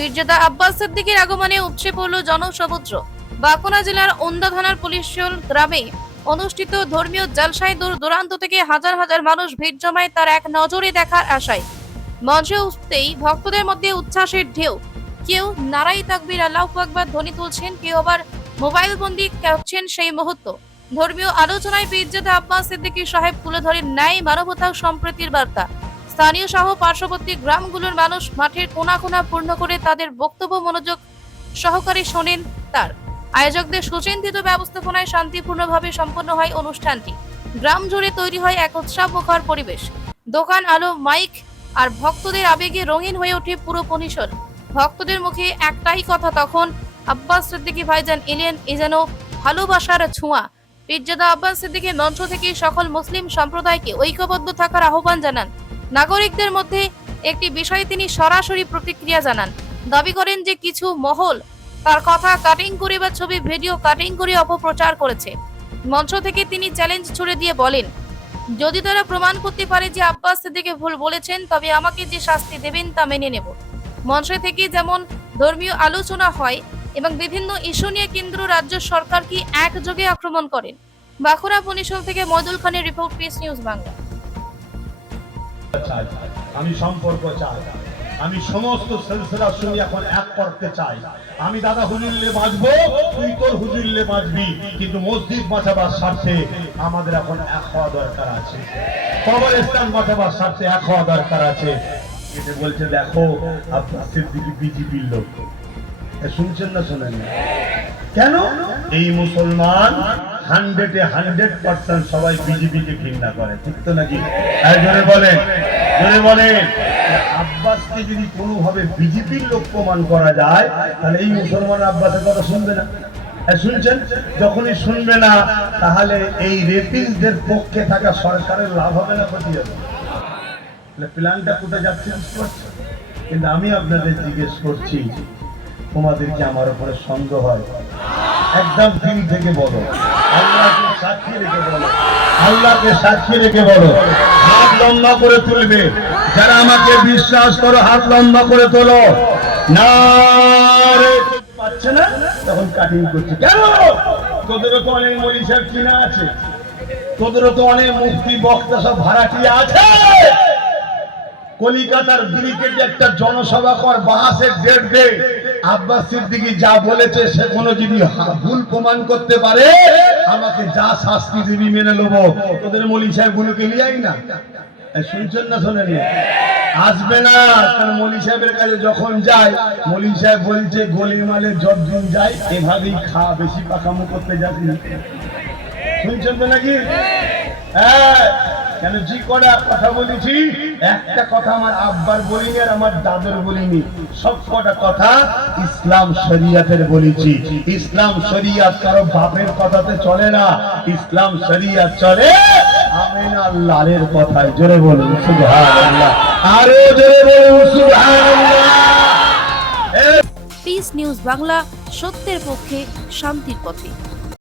পীরজাদা আব্বাস সিদ্দিকীর আগমনে উপচে পড়ল জনসমুদ্র। বাঁকুড়া জেলার ওন্দা থানার পুলিশশোল গ্রামে অনুষ্ঠিত ধর্মীয় জলসায় দূর দূরান্ত থেকে হাজার হাজার মানুষ ভিড় জমায় তার এক নজরে দেখার আশায়। মঞ্চে উঠতেই ভক্তদের মধ্যে উচ্ছ্বাসের ঢেউ। কেউ নারাই তাকবীর আল্লাহু আকবার ধ্বনি তুলছেন, কেউ আবার মোবাইল বন্দি করছেন সেই মুহূর্ত। ধর্মীয় আলোচনায় পীরজাদা আব্বাস সিদ্দিকী সাহেব তুলে ধরেন ন্যায়, মানবতা, সম্প্রীতির বার্তা। স্থানীয় সহ পার্শ্ববর্তী গ্রামগুলোর মানুষ মাঠের কোনা কোনা পূর্ণ করে তাদের বক্তব্য মনোযোগ সহকারে শোনেন তার। আয়োজকদের সুচিন্তিত ব্যবস্থাপনায় শান্তিপূর্ণভাবে সম্পন্ন হয় অনুষ্ঠানটি। গ্রাম জুড়ে তৈরি হয় এক উৎসবমুখর পরিবেশ। দোকান, আলো, মাইক আর ভক্তদের আবেগে রঙিন হয়ে ওঠে পুরো পরিসর। ভক্তদের মুখে একটাই কথা তখন, আব্বাস সিদ্দিকী ভাইজান এলেন, এ যেন ভালোবাসার ছোঁয়া। পীরজাদা আব্বাস সিদ্দিকী মঞ্চ থেকে সকল মুসলিম সম্প্রদায়কে ঐক্যবদ্ধ থাকার আহ্বান জানান। নাগরিকদের মধ্যে একটি বিষয়ে তিনি সরাসরি প্রতিক্রিয়া জানান। দাবি করেন যে কিছু মহল তার কথা কাটিং করে বা ছবি ভিডিও কাটিং করে অপপ্রচার করেছে। মঞ্চ থেকে তিনি চ্যালেঞ্জ ছুড়ে দিয়ে বলেন, যদি তারা প্রমাণ করতে পারে যে আব্বাস সিদ্দিকী ভুল বলেছেন, তবে আমাকে যে শাস্তি দেবেন তা মেনে নেব। মঞ্চ থেকে যেমন ধর্মীয় আলোচনা হয় এবং বিভিন্ন ইস্যু নিয়ে কেন্দ্র রাজ্য সরকার কি একযোগে আক্রমণ করেন। বাঁকুড়া পুলিশশোল থেকে ময়দুল খানের রিপোর্ট, পিস নিউজ বাংলা। আমি সম্পর্ক চাই, আমি সমস্ত সিলসিলার সঙ্গে এখন এক করতে চাই। আমি দাদা হুজুরলে বাঁচবো, তুই তোর হুজুরলে বাঁচবি, কিন্তু মসজিদ বাঁচাবার স্বার্থে আমাদের এখন এক হওয়া দরকার আছে। কবরস্থান বাঁচাবার স্বার্থে এক হওয়া দরকার আছে। এটা বলছে, দেখো আব্বাস সিদ্দিকী বিজেপির লোক। শুনছেন না শোনেন? কেন? এই মুসলমান 100% সবাই বিজেপিকে ঘৃণা করে, ঠিক তো নাকি? জোরে বলেন, জোরে বলেন। আব্বাসকে যদি কোনোভাবে বিজেপির লোক প্রমাণ করা যায়, তাহলে এই মুসলমান আব্বাসের কথা শুনবে না। শুনছেন? যখনই শুনবে না, তাহলে এই রেপিস্টদের পক্ষে থাকা সরকারের লাভ হবে না, ক্ষতি হবে। প্ল্যানটা কোথায় যাচ্ছে বুঝতে পারছি। কিন্তু আমি আপনাদের জিজ্ঞেস করছি, তোমাদের কি আমার উপরে সন্দেহ হয়? একদম দিন থেকে বলো, আল্লাহকে সাক্ষী রেখে বলো, আল্লাহকে সাক্ষী রেখে বলো। হাত লম্বা করে তুলবে যারা আমাকে বিশ্বাস করো, হাত লম্বা করে তোলো। না রে পাচ্ছে না, তখন কাটিং করছে। কেন? তোদেরও তো অনেক মৌলভী সাহেব কিনা আছে, তোদেরও তো অনেক মুফতি বক্তা সব ভাড়াটিয়া আছে। কলিকাতার ব্রিগেডে একটা জনসভা কর, বাহাসের ডেট দে। আব্বাস সিদ্দিকী যা বলেছে সে কোনো যদি ভুল প্রমাণ করতে পারে, আমাকে যা শাস্তি দিবি মেনে নেবো। তোদের মৌলভী সাহেব গুলোকে নিয়েই না। শুনছেন না শোনেন? আসবে না, কারণ মৌলভী সাহেবের কাছে যখন যায়, মৌলভী সাহেব বলছে গলির মালে যতদিন যায় এভাবেই খা, বেশি পাকামো করতে যাবি। শুনছেন তো নাকি? হ্যাঁ, কেন জি কটা কথা বলেছি, একটা কথা আমার আব্বার বলিনি আর আমার দাদুর বলিনি, সব কটা কথা ইসলাম শরিয়াতের বলেছি। ইসলাম শরিয়াত কারো বাপের কথাতে চলে না, ইসলাম শরিয়াত চলে আমিন আল্লাহর কথায়। জোরে বলুন সুবহানাল্লাহ, আরো জোরে বলুন সুবহানাল্লাহ। পিস নিউজ বাংলা, সত্যের পক্ষে, শান্তির পথে।